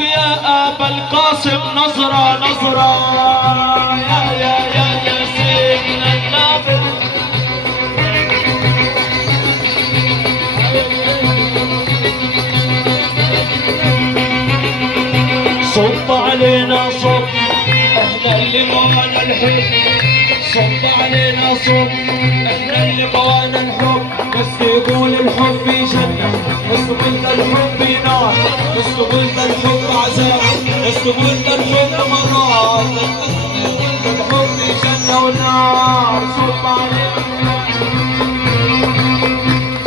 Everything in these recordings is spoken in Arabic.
يا أبا القاسم نظرة نظرة يا سيدنا النبي. صب علينا صب احنا اللي قوانا الحب، صب علينا صب احنا اللي قوانا الحب. بس يقول الحب جنة، بس قلت الحب نار، بس قلت الحب عذاب، بس قلت الحب مرار، قلت الحب جنة ونار. صب علينا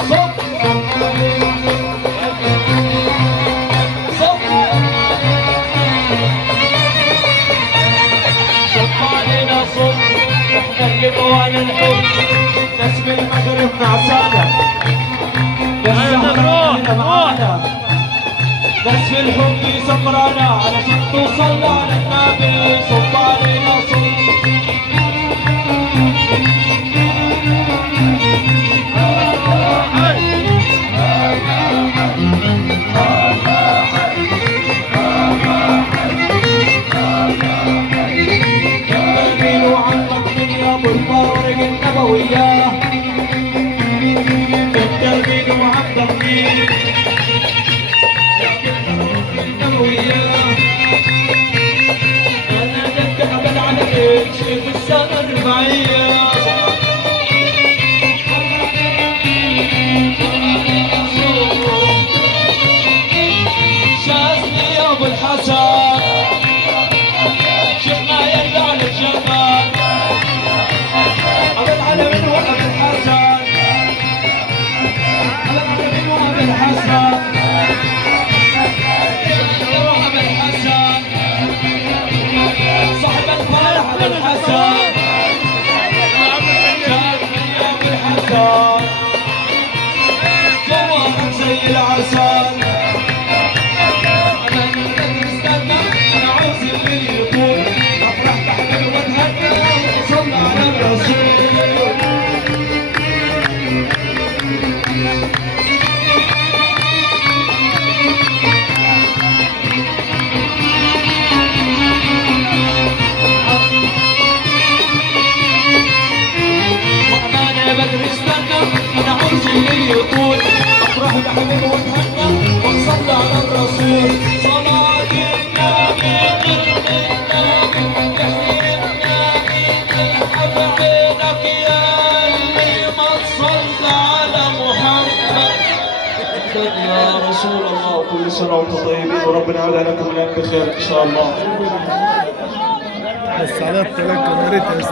صب صب صب علينا صب احنا اللي قوانا الحب. ناس من المغرب نعسانة بس احنا معانا، بس في الحب سكرانة علشان توصل على النبي. صب علينا صب جميل وعمك من يا ابو الفارق النبوية، جميل وعمك مين النبوية. انا جد ابد على شيخ السنة الرباعية. شافني يا ابو الحسن شيخنا يرد على الجبل، ابو العالمين وابو الحسن، ابو العالمين وابو الحسن، ابو الحسن صاحب الفرح ابو الحسن. شافني يا ابو الحسن جوارك زي العسل. يقول افرح بحبيبي واتهنى وصلى على الرسول. صلاة النبي قرب النبي يحيي النبي تلحق عينك يا اللي ما تصلى على محمد. يا رسول الله كل سنة وانتم طيبين وربنا يعود عليكم الايام بخير ان شاء الله. بس على التلقى يا ريت